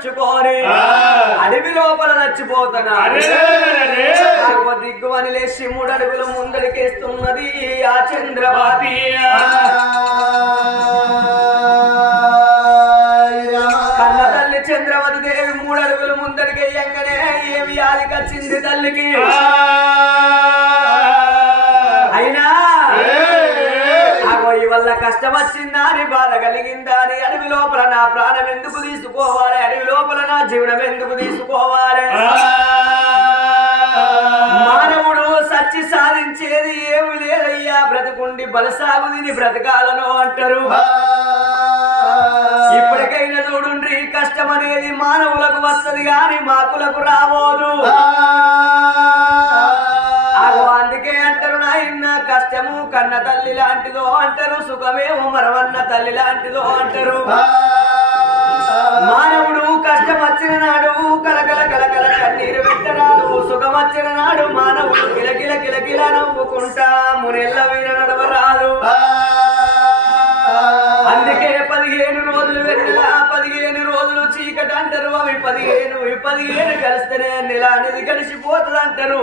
తుడుచుకొని అడవి లోపల చచ్చిపోతున్నా నాకు దిగ్గువని లేచి మూడు అడుగులు ముందడికేస్తున్నది ఆ చంద్రబాతి కన్న తల్లి చంద్రవతి దేవి మూడు అడుగులు ముందడికేయంగానే ఏమి యాది కచ్చింది తల్లికి? కష్టం వచ్చిందా అని బాధ కలిగిందా అని అడవి లోపల నా ప్రాణం ఎందుకు తీసుకోవాలి అడవి లోపల నా జీవనం ఎందుకు తీసుకోవాలి మానవుడు సచ్చి సాధించేది ఏమి లేదయ్యా. బ్రతుకుండి బలసాగు తిని బ్రతకాలను అంటారు. ఇప్పటికైనా చూడుండ్రి కష్టం అనేది మానవులకు వస్తది గాని మాకులకు రాబోదు. నాయన కష్టము కన్న తల్లి లాంటిదో అంటారు సుఖమేమో మరవన్న తల్లి లాంటిదో అంటారు. మానవుడు కష్టం వచ్చిన నాడు కలకల కలకల కన్నీరు పెట్టరాదు. సుఖం వచ్చిన నాడు మానవుడు కిలకిల కిలకిల నవ్వుకుంటా మునెల్ల వీర నడవరాదు. అందుకే పదిహేను రోజులు వెళ్ళిన పదిహేను రోజులు చీకటి అంటారు. అవి పదిహేను పదిహేను కలిస్తేనే నెల అనేది కలిసిపోతుంది అంటారు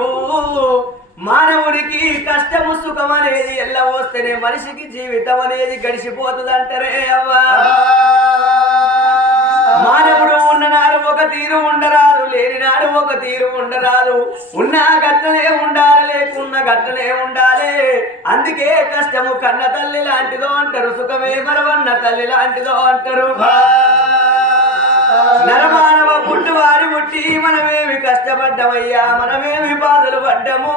మానవుడికి కష్టము సుఖం అనేది ఎల్ల వస్తేనే మనిషికి జీవితం అనేది గడిచిపోతుంది అంటారే అవ్వా. మానవుడు ఉన్ననాడు ఒక తీరు ఉండరాదు లేని నాడు ఒక తీరు ఉండరాదు. ఉన్న గట్టనే ఉండాలి లేకున్న గట్టనే ఉండాలి. అందుకే కష్టము కన్న తల్లి లాంటిదో అంటారు సుఖమే మరవన్న తల్లి లాంటిదో అంటారు. నరమానవ పుట్టువారి మనమేమి కష్టపడ్డమయ్యా మనమేమి బాధలు పడ్డము.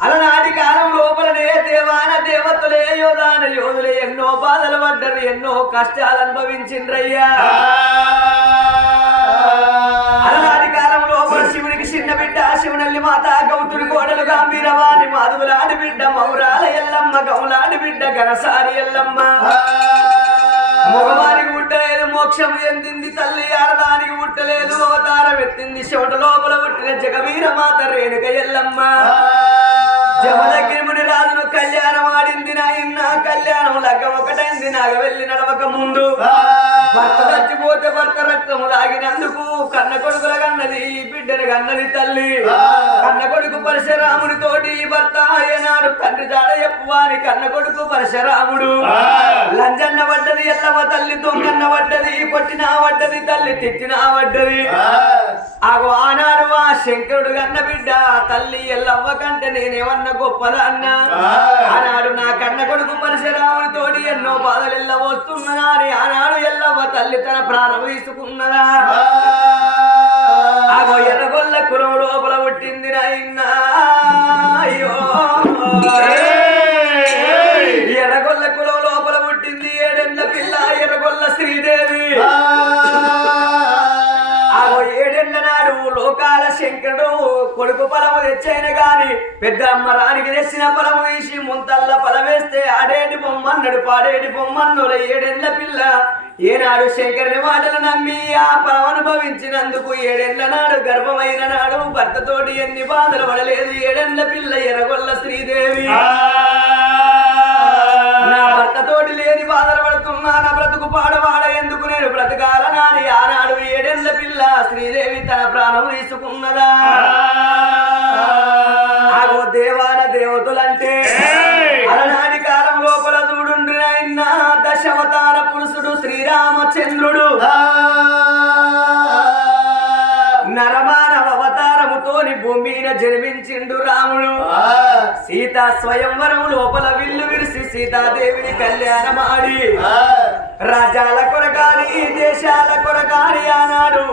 అలనాటి కాలం లోపలనే దేవాన దేవతలే యోధాన యోధులే ఎన్నో బాధలు పడ్డరు ఎన్నో కష్టాలు అనుభవించిండ్రయ్యా. అలనాటి కాలం లోపల శివునికి చిన్న బిడ్డ శివునల్లి మాత గౌతుడి కోడలు గాంభీరవాణి మాధువులాడి బిడ్డ మౌరాల ఎల్లమ్మ గౌలాడి బిడ్డ గనసారి ఎల్లమ్మ. మోక్షం ఎందింది తల్లి ఆడదానికి పుట్టలేదు అవతారం ఎత్తింది చెవట లోపల పుట్టిన జగవీర మాత రేణుక ఎల్లమ్మ. జమదగ్గిరిముని రాజును కళ్యాణం ఆడింది నాయన్న కళ్యాణం లగ్గం ఒకటైంది నాగ వెళ్ళి నడవక ముందు. భర్త చచ్చిపోతే భర్త రక్తము లాగినందుకు కన్న కొడుకుల కన్నది ఈ బిడ్డను కన్నది తల్లి. కన్న కొడుకు పరశురాముని తోటి భర్త ఏనాడు తండ్రి జాడ చెప్పువాని కన్న కొడుకు పరశురాముడు. లంజన్న పడ్డది ఎల్లవ తల్లి దొంగన్న పడ్డది కొట్టిన పడ్డది తల్లి తిట్టిన పడ్డది ఆగో ఆనాడు ఆ శంకరుడు కన్న బిడ్డ తల్లి ఎల్లవ్వ కంటే నేనేమన్నా గొప్పదన్నా? ఆనాడు నా కన్న కొడుకు పరశురాముని తోటి ఎన్నో బాధలు ఎల్ల వస్తున్నదా అని ఆనాడు ఎల్లవ్వ తల్లి తన ప్రాణం తీసుకున్నదా? ఆగో ఎర్రగొల్ల కులం లోపల పుట్టింది నాయనా అయ్యో. కొడుకు పొలము తెచ్చైన గాని పెద్ద అమ్మ రానికి తెచ్చిన పొలము తీసి ముంతల్ల పొలమేస్తే ఆడేటి బొమ్మన్నడు పాడేటి బొమ్మన్నుల ఏడెండ్ల పిల్ల. ఏనాడు శంకరుని మాటలు నమ్మి ఆ పొలం అనుభవించినందుకు ఏడెండ్ల నాడు గర్భమైన నాడు భర్తతోటి ఎన్ని బాధలు పడలేదు. ఏడెండ్ల పిల్ల ఎర్రగొల్ల శ్రీదేవి. నా భర్తతోటి లేని బాధలు పడుతున్నా నా బ్రతుకు పాడవాడ ఎందుకు నేను బ్రతకాలనాని ఆనాడు ఏడేళ్ళ పిల్ల శ్రీదేవి తన ప్రాణం తీసుకున్నదా? నరమానవ అవతారముతోని భూమి మీద జన్మించిండు రాముడు. సీత స్వయంవరం లోపల విల్లు విరిసి సీతాదేవిని కళ్యాణమాడి. రాజాల కొరకాని దేశాల కొరకాని ఆనాడు.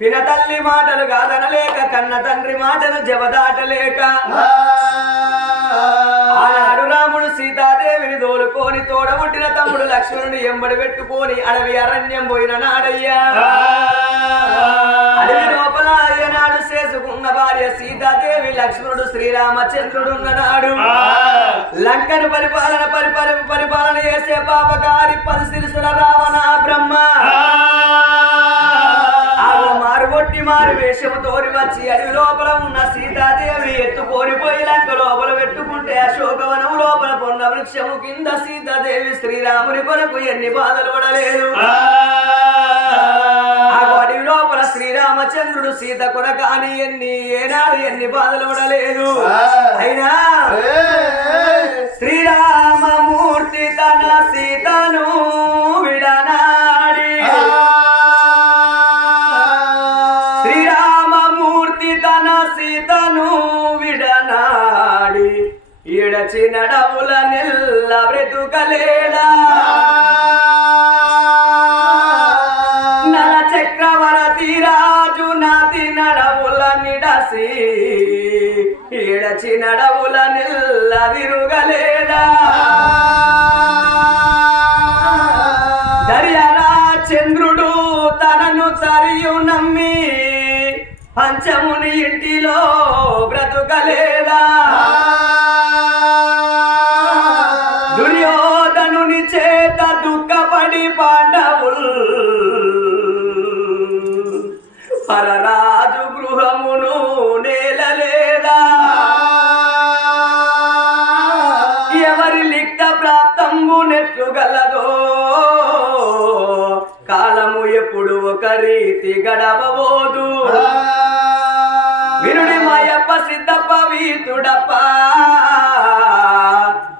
పిన తల్లి మాటలు కాదనలేక కన్న తండ్రి మాటలు జవదాటలేక తోడబుట్టిన తమ్ముడు లక్ష్మణుని ఎంబడి పెట్టుకొని అడవి అరణ్యం పోయిన నాడయ్యా. అడవి లోపల ఏనాడు చేసుకున్న భార్య సీతాదేవి లక్ష్మణుడు శ్రీరామచంద్రుడు ఉన్ననాడు లంకను పరిపాలన పరిపాల పరిపాలన చేసే పాపకారి పది శిరసుల రావణ బ్రహ్మ. మారుగొట్టి మారు వేషము తోరి వచ్చి అడవి లోపల ఉన్న సీతాదేవి ఎత్తుకోరిపోయి లంక లోపల పెట్టుకుంటే అశోకవనం లోపల పొన్న వృక్షము కింద సీతాదేవి శ్రీరాముని కొరకు ఎన్ని బాధలు పడలేదు. శ్రీరామచంద్రుడు సీత కొరకాని ఎన్ని ఏనాడు ఎన్ని బాధలు పడలేదు. అయినా పంచముని ఇంటిలో బ్రతుకలేదా? దుర్యోధనుని చేత దుఃఖపడి పాండవుల్ పరరాజు గృహమును నేలలేదా? ఎవరి లిఖిత ప్రాప్తంబు నెట్లు గలదో? కాలము ఎప్పుడు ఒక రీతి గడవబోదు? సిద్ధప్ప వీతుడప్ప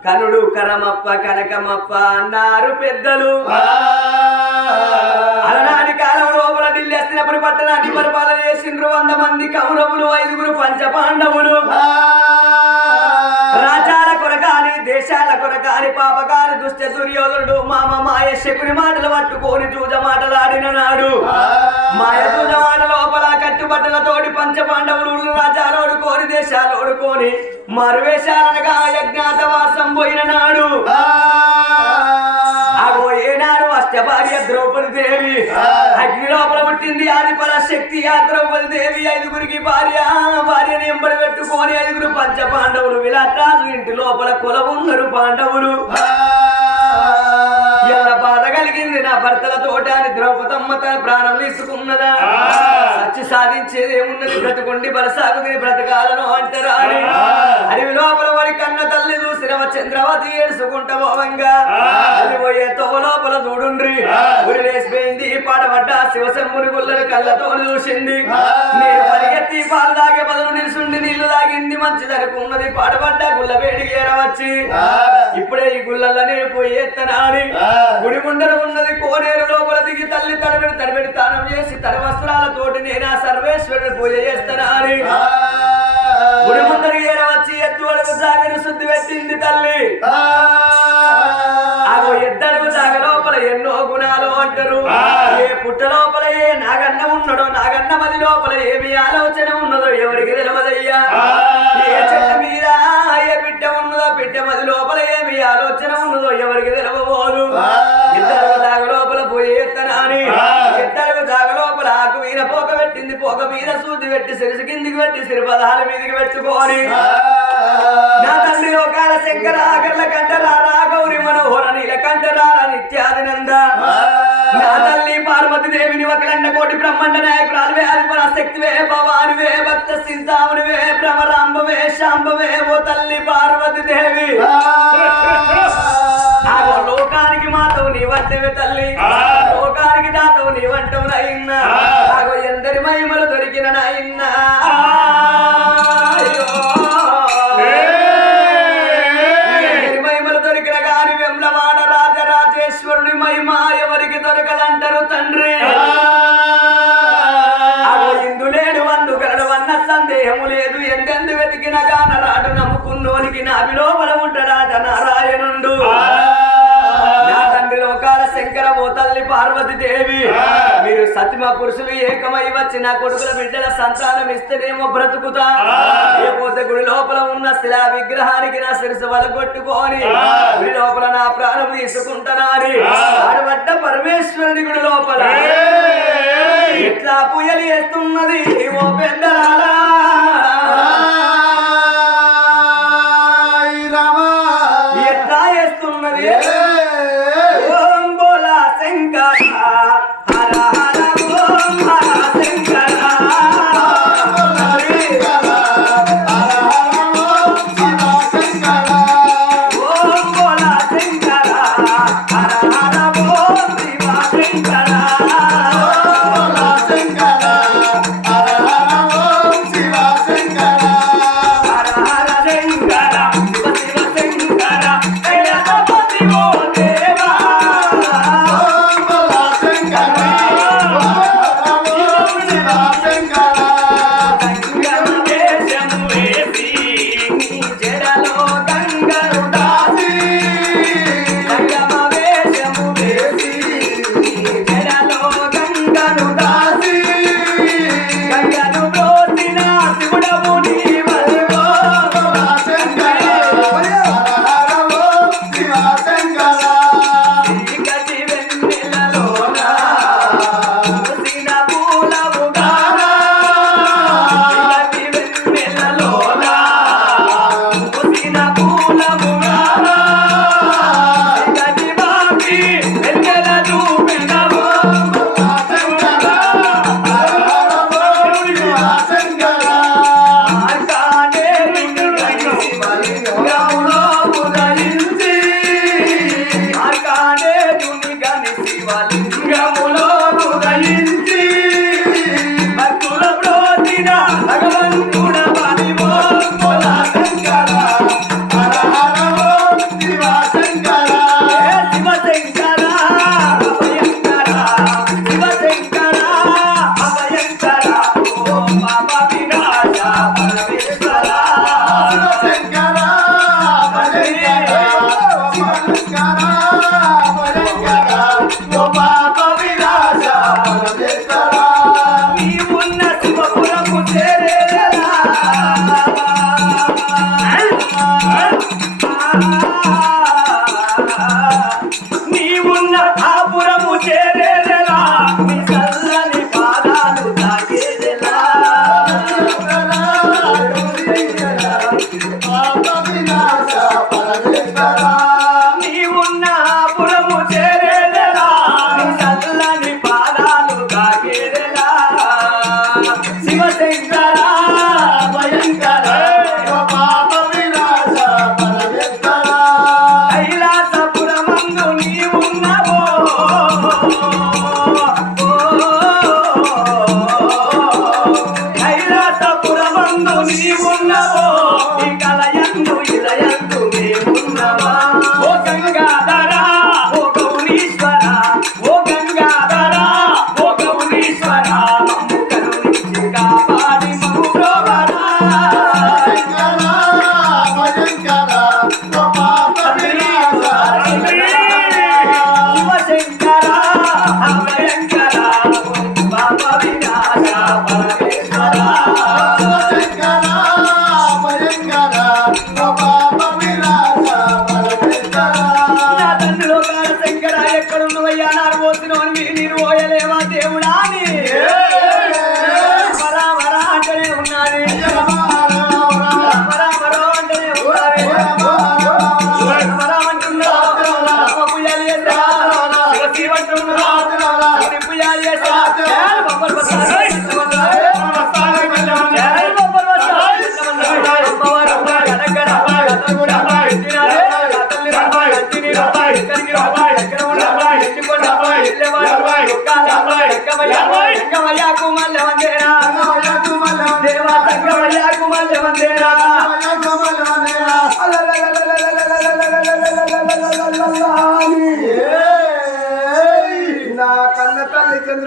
కనుడు కరమప్ప కనకమప్ప అన్నారు పెద్దలు. అలనాటి కాలం లోపల ఢిల్లీ వచ్చినప్పుడు పట్టణాన్ని పరిపాలన చేసిండ్రు వంద మంది కౌరవులు ఐదుగురు పంచ కొరకాని పాపకారి దుష్ట దుర్యోధనుడు మామ మాయ శకుని మాటలు పట్టుకొని జూజ మాటలాడిన నాడు. మాయ జూజ మాట లోపల కట్టుబట్టలతోటి పంచ పాండవులు రాజాలోడు కోరి దేశాలోడు కోరి మరువేశాలనగా యజ్ఞాతవాసం పోయిన నాడు. అష్టభార్య ద్రౌపది దేవి. అగ్ని లోపల పుట్టింది ఆది పరాశక్తి ఆ ద్రౌపది దేవి. ఐదుగురికి భార్య. భార్యని ఎంబడి పెట్టుకొని ఐదుగురు పంచ పాండవులు. విలాట్రాజు ఇంటి లోపల కులమున్నారు పాండవులు. బాధ కలిగింది? నా భర్తల తోట అని ద్రౌపదమ్మ తన ప్రాణం తీసుకున్నదా? సచ్చి సాధించేది ఏమున్నది బ్రతుకుండి బలసాగుది బ్రతకాలను అంటారా చంద్రవతి ఏడుచుకుంటా పోవంగా పోయే తోవ లోపల చూడుండ్రి. ఉరి వేసిపోయింది పాడబడ్డ శివశంభుని గుల్లలు కళ్ళతో చూసింది. నేను పరిగెత్తి పాలు తాగే బదులు నిలుసుండి నీళ్ళు తాగింది. మంచి జరుపున్నది పాడబడ్డ గుల్ల వేడికి ఏరవచ్చి. ఇప్పుడే ఈ గుళ్ళల్లో నేను పోయి ఎత్తనా అని గుడి ముందర ఉన్నది కోనేరు లోపల దిగి తల్లి తడబెడి తడబెడి తానం చేసి తన వస్త్రాలతోటి నేను ఆ సర్వేశ్వరుని పూజ చేస్తానా అని గుడి ముందర ఏరవచ్చి ఎత్తు అడుగు సాగని శుద్ధి పెట్టింది తల్లి. ఆగో ఎద్దడుగు సాగ లోపల ఎన్నో గుణాలు అంటారు. ఏ పుట్ట లోపల ఏ నాగన్న ఉన్నాడో నాగన్న మది లోపల ఏమి ఆలోచన ఉన్నదో ఎవరికి తెలియదయ్యా పెట్టి సిరిసి కిందికి పెట్టి సిరిపదాల మీదికి పెట్టుకొని. నా తండ్రి లోకాల శంకర ఆగర్ల కంటరారా గౌరి మనోహర నీల కంటరారా నిత్యాదినంద. నా తల్లి పార్వతి దేవిని ఒకలండ కోటి బ్రహ్మాండ నాయకురాలువే అల్పన శక్తివే భవానివే భక్త సింతామునివే భ్రమరాంబవే శాంబవే ఓ తల్లి పార్వతి దేవి. ఆగో లోకానికి మాతవు నీ వంటవే తల్లి. లోకానికి దాతవు నీ వంటవు నాయన్న. ఆగో ఎందరి మహిమలు దొరికిన నాయన్న. మహిమలు దొరికిన గాని రాజరాజేశ్వరుని మహిమ ఎవరికి దొరకదంటారు తండ్రి? సందేహము లేదు. ఎందెందు వెతికిన గాన రాడు నమ్ముకున్నోనికి నా విలోపల ఉంటాడాట నారాయణుండు పార్వతి దేవి మీరు సతిమ పురుషులు ఏకమై వచ్చి నా కొడుకుల బిడ్డల సంతానం ఇస్తేనేమో బ్రతుకుతా. లేకపోతే గుడి లోపల ఉన్న శిలా విగ్రహానికి నా శిరసు వలగొట్టుకొని గుడి లోపల నా ప్రాణం తీసుకుంటానా అని ఆడబడ్డ పరమేశ్వరుని గుడి లోపల. ఎట్లా పుయలి ఎత్తున్నది ఓ పెద్దలారా?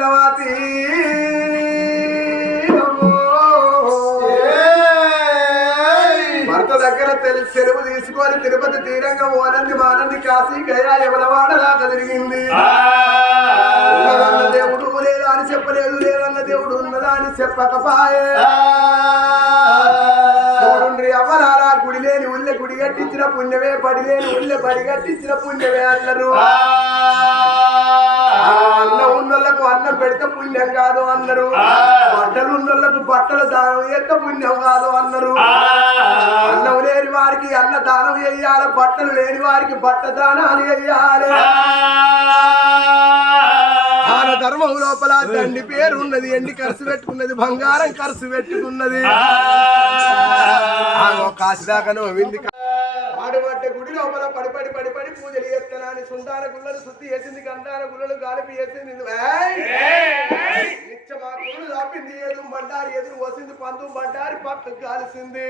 చంద్రవాతి భర్త దగ్గర తెలిసి సెలవు తీసుకొని తిరుపతి తీరంగా ఓనంది మానంది కాశీ గయా తిరిగింది. ఉన్నదన్న దేవుడు లేదా అని చెప్పలేదు లేదన్న దేవుడు ఉన్నదా అని చెప్పకపాయే. చూడండి అవ్వలారా గుడి లేని ఉల్లె గుడి కట్టించిన పుణ్యమే బడి లేని ఉల్లె బడి కట్టించిన పుణ్యమే అన్నారు. అన్న ఉన్నోళ్ళకు అన్నం పెడితే పుణ్యం కాదు అన్నారు. బట్టలు ఉన్నోళ్ళకు బట్టలు దానం చేస్తే పుణ్యం కాదు అన్నారు. అన్నం లేని వారికి అన్న దానం చేయాలి బట్టలు లేని వారికి బట్ట దానాలు చేయాలి ఆన ధర్మం లోపల తండ్రి పేరు ఉన్నది ఎండి ఖర్చు పెట్టుకున్నది బంగారం ఖర్చు పెట్టుకున్నది. ఆగో కాసిదాకను వింది ఆడబట్టే గుడి లోపల పడి పడి పడి పడి పూజలు చేస్తానని సుందాన గుళ్ళలు శుద్ధి చేసింది గంధాన గుళ్ళలు గాలిపి చేసింది! నిత్య మా గుళ్ళు దాపింది ఏదు బండారి ఎదురు వసింది పందు బండారి పక్కకు కాల్సింది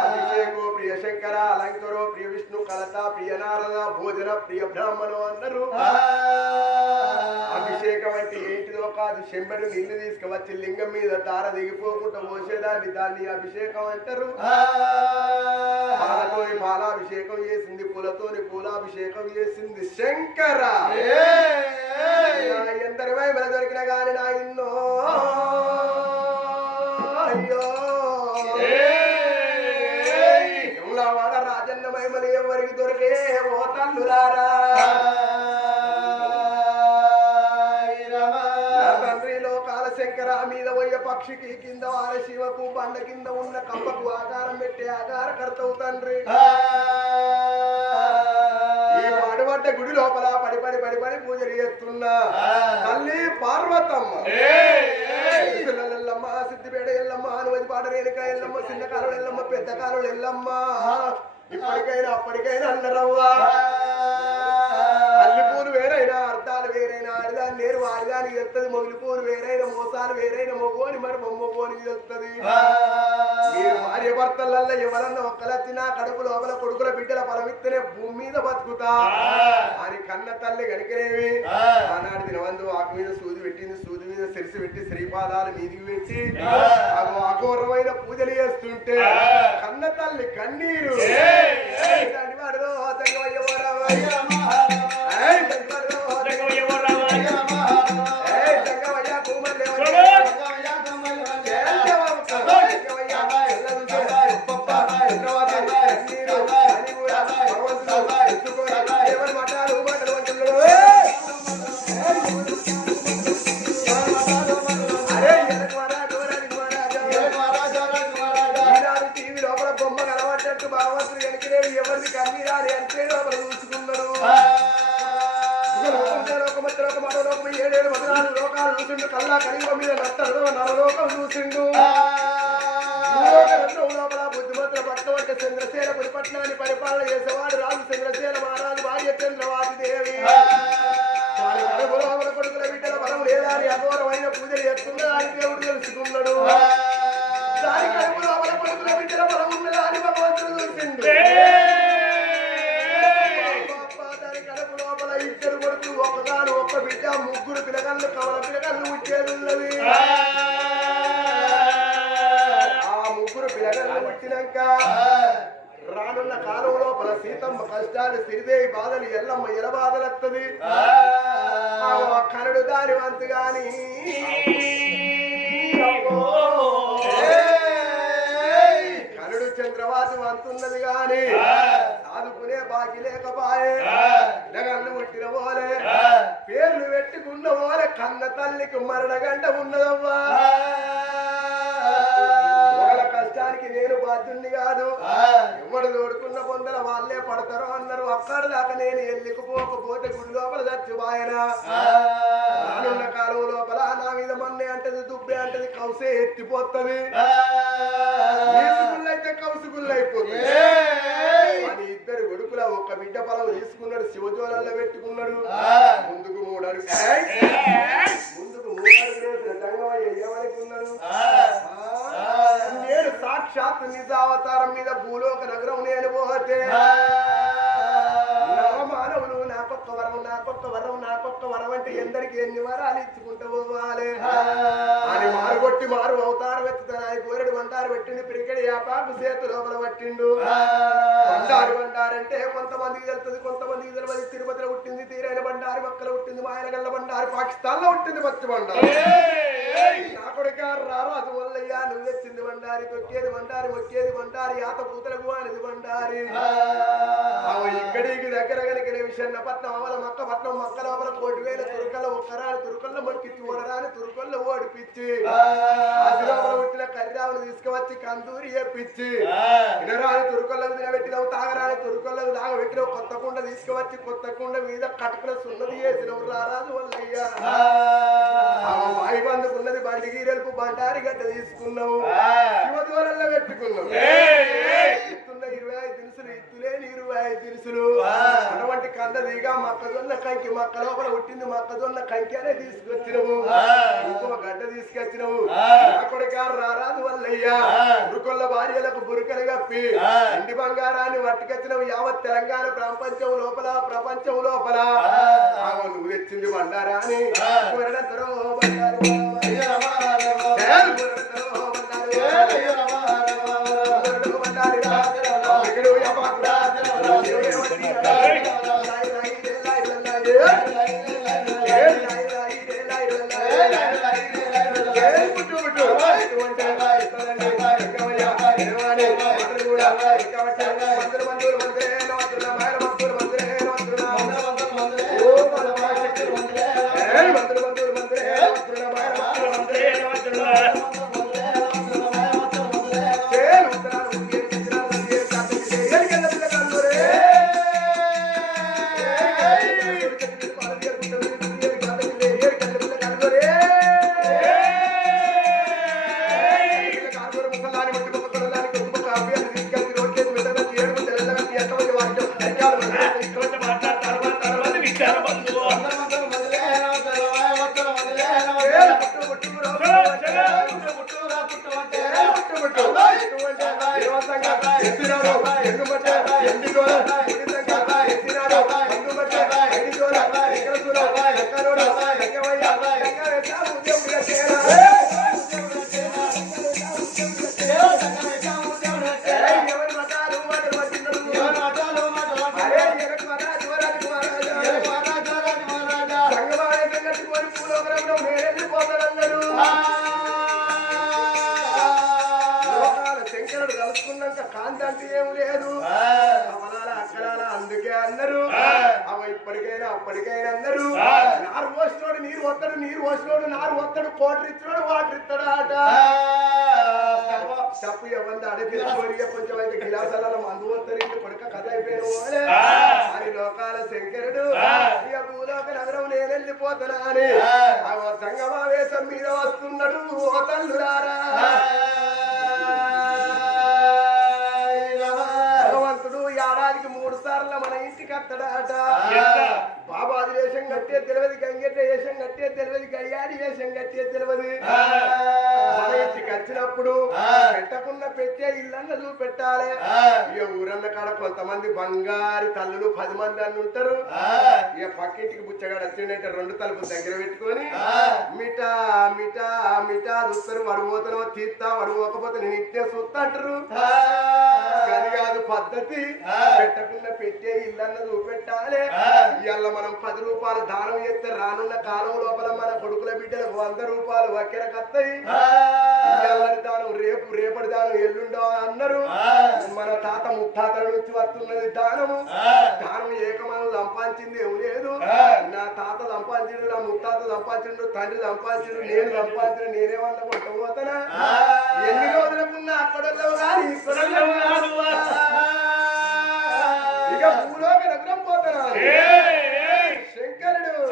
అభిషేకో ప్రియ శంకర అలంకరో ప్రియ విష్ణు కలత ప్రియ నారద భోజన ప్రియ బ్రాహ్మణు అన్నారు అభిషేకం అంటే ఏంటిదో కాదు చెంబెడు నీళ్ళు తీసుకువచ్చి లింగం మీద తార దిగిపోకుండా పోసేదాన్ని దాన్ని అభిషేకం అంటారు. పాలతోని పాలాభిషేకం చేసింది పూలతోని పూలాభిషేకం చేసింది శంకర ఎందరి వైపుల దొరికిన గాని నా ఇన్నో అయ్యో వాడ రాజన్న మహిమలు ఎవరికి దొరికే ఓ తల్లులారా పక్షికి కింద వార శివకు బండ కింద ఉన్న కప్పకు ఆకారం పెట్టే ఆకారకర్తవు తండ్రి. ఈ పాడుబడ్డ గుడి లోపల పడి పడి పడి పడి పూజలు చేస్తున్నా తల్లి పార్వతమ్మ. ఎల్లమ్మ సిద్ధిపేట ఎల్లమ్మ అనువది పాట రేణుక ఎల్లమ్మ చిన్న కాలుడు ఎల్లమ్మ పెద్ద కాలుడు ఎల్లమ్మ ఇప్పటికైనా అప్పటికైనా అన్నరవ్వా నేరు ఆడిదానికి చెప్తుంది మొగిలి పూలు వేరైన మోసాలు వేరైన మొగోని మరి మొమ్మోనికి చెప్తుంది. మీరు భార్య భర్తలల్లో ఎవరన్నా ఒక్కలొచ్చినా కడుపు లోపల కొడుకుల బిడ్డల పొలమిత్తనే భూమి మీద బతుకుతా. అని కన్న తల్లి కనుకనేవి ఆనాడు దినవందు ఆకు మీద సూది పెట్టింది సూది మీద సిరిసి పెట్టి శ్రీపాదాలు మీదికి పెట్టి అఘోరమైన పూజలు చేస్తుంటే కన్న తల్లి కన్నీరు. తండ్రివాడులో ఏయ్ తంగవయ్య కుమర్లేవయ్య. ఎవరిది కలియుగ మీద నట్టడు నరలోకం చూసిండు. లోపల బుద్ధిమంతుల పట్టవంటే చంద్రసేన పురిపట్నాన్ని పరిపాలన చేసేవాడు రాజు చంద్రసేన మహారాజు భార్య చంద్రవాది దేవి. మన కొడుకుల బిడ్డల బలం లేదా అని అఘోరమైన పూజలు చేస్తున్నదా అని దేవుడు తెలుసుకున్నాడు దాని కడుపులో మన కొడుకుల బిడ్డల బలం ఉన్నదా అని భగవంతుడు చూసిండు. ఇద్దరు కొడుకులు ఒకగాను ఒక్క బిడ్డ ముగ్గురు పిల్లగాళ్ళు కవల పిల్లగాళ్ళు ఉచ్చేదున్నది ఆ. ముగ్గురు పిల్లగాళ్ళు పుట్టినాక రానున్న కాలం లోపల సీతమ్మ కష్టాలు సిరిదేవి బాధలు ఎల్లమ్మ ఎల బాధలు వస్తుంది కనుడు దాని వంతు గాని. కనుడు చంద్రవాసి వంతున్నది గాని. ఆదుకునే బాకి లేకపాయే పిల్లగాళ్ళు పుట్టిన పోలే పేర్లు పెట్టుకున్న పోలే కన్న తల్లికి మరణ గంట ఉన్నదవ్వా. కష్టానికి నేను బాధ్యుణ్ణి కాదు. ఎవడు తోడుకున్న పొందల వాళ్ళే పడతారు అన్నారు. అక్కడ దాకా నేను ఎల్లికపోకపోతే గుడి లోపల చచ్చిపోయన రానున్న కాలం లోపల నా మీద మన్నే అంటది దుబ్బే అంటది కౌసే ఎత్తిపోతుంది అయితే కౌసుగుళ్ళు అయిపోతుంది అని ఇద్దరు బిడ్డ పొలం తీసుకున్నాడు శివజోలలో పెట్టుకున్నాడు. ముందుకు మూడాడు ముందుకు మూడాడు దంగమయ్య ఏమనుకున్నాడు నేను సాక్షాత్ నిజావతారం మీద భూలోక నగరం నేను పోతే వరం నాకొక్క వరం నాకొక్క వరం అంటే ఎందరికి ఎన్ని వరాలు ఇచ్చుకుంటూ పోవాలి అని మారుగొట్టి మారు అవతారం ఎత్తుతాయి కోరడు వంటారు పెట్టిండు పిరికెడు యాపాకు చేతు లోపల పట్టిండు. బండారు బండారంటే కొంతమందికి తెలుస్తుంది కొంతమందికి తెలియదు తిరుపతిలో పుట్టింది తీరైన బండారు మక్కలు పుట్టింది మాయనగల్ల బండారు పాకిస్తాన్లో పుట్టింది పచ్చి బండారు. నా కొడుక రారాజు వల్లయ్యా నువ్వు తెచ్చింది బండారి తొక్కేది బండారి మొక్కేది బండారి ఆత పూతలకు అనేది అవ ఇక్కడికి దగ్గర విషన్న పట్నం అవల మక్క పట్నం మక్క లోపల కోటి వేల తురుకల ఒక్కరాని తురుకల్ల మొక్కిచ్చి ఓడరాని తురుకల్ల ఓడిపిచ్చి. ఆది లోపల పుట్టిన కర్రావులు తీసుకువచ్చి కందూరి చేపించి తినరాని తురుకల్లకు తినబెట్టినవు తాగరాని తురుకల్లకు తాగబెట్టినవు కొత్త కుండ తీసుకువచ్చి కొత్త కుండ మీద కట్టుకున్న సున్నది చేసినవు రారాజు వల్లయ్యా. వాయి బందుకున్నది బండి గీరెలుపు బండారి గడ్డ తీసుకున్నావు. శివద్వారంలో పెట్టుకున్నావు. ఇస్తున్న ఇరవై ఐదు దినుసులు ఇత్తులేని ఇరవై ఐదు దినుసులు అటువంటి కందదిగా మొక్కజొన్న కంకి మొక్క లోపల పుట్టింది మొక్కజొన్న కంకి అనే తీసుకొచ్చినవు. ఇంకో గడ్డ తీసుకొచ్చినవు. కొడుకారు రారాదు వల్లయ్యా. ఉరుకొల్ల భార్యలకు బురుకలు కప్పి ఇంటి బంగారాన్ని పట్టుకొచ్చినవు. యావత్ తెలంగాణ ప్రపంచం లోపల ప్రపంచం లోపల. నువ్వు తెచ్చింది బండారా అని. కొరడంతరో బండారు. కొరడంతరో బండారు అన్నారు నారు పోసినోడు నీరు వస్తాడు నీరు పోసినోడు నారు వస్తాడు కోటరు ఇచ్చినోడు వాటర్ ఇస్తాడు ఆట తప్పు ఇవ్వండి అడగోరి కొంచెం అయితే గిలాసాల మందు వస్తారు ఇంటి కొడుక కథ అయిపోయాను అని లోకాల శంకరుడు భూలోక నగరం నేను వెళ్ళిపోతానా అని సంగమావేశం మీద వస్తున్నాడు ఓ తల్లురారా భగవంతుడు ఏడాదికి మూడు సార్లు మన ఇంటికి వస్తాడట కట్టే తెలియదు గంగెట్ట వేషం కట్టే తెలియదు గడియాడి వేషం కట్టే తెలియదు. ఇంటికి వచ్చినప్పుడు పెట్టకున్న పెట్టే ఇల్లన్న చూపెట్టాలి ఇక ఊరన్న కాడ కొంతమంది బంగారు తల్లులు పది మంది అన్ని ఉంటారు. ఇక పక్కింటికి బుచ్చగాడు వచ్చిందంటే రెండు తలుపులు దగ్గర పెట్టుకొని మిఠా మిఠా మిఠా చూస్తారు. వడిపోతానో తీస్తా వడిపోకపోతే నేను ఇట్టే చూస్తా అంటారు. కానీ కాదు పద్ధతి. పెట్టకున్న పెట్టే ఇల్లన్న చూపెట్టాలి మనం పది రూపాయలు దానం చేస్తే రానున్న కాలం లోపల మన కొడుకుల బిడ్డలకు వంద రూపాయలు వక్కెరకత్తాయి ఇవాళ దానం రేపు రేపటి దానం ఎల్లుండో అన్నారు. మన తాత ముత్తాతల నుంచి వస్తున్నది దానము. దానం ఏకమనం సంపాదించింది ఏం లేదు. నా తాత సంపాదించిండు నా ముత్తాత సంపాదించిండు తండ్రి సంపాదించిండు నేను సంపాదించిండు నేనేమన్నా కొట్టబోతానా ఎన్ని రోజులకున్నా అక్కడ ఇక భూలోక నగరం పోతానా శంకరుడు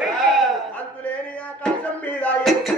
అంతులేని ఆకాశం మీద ఎగిరే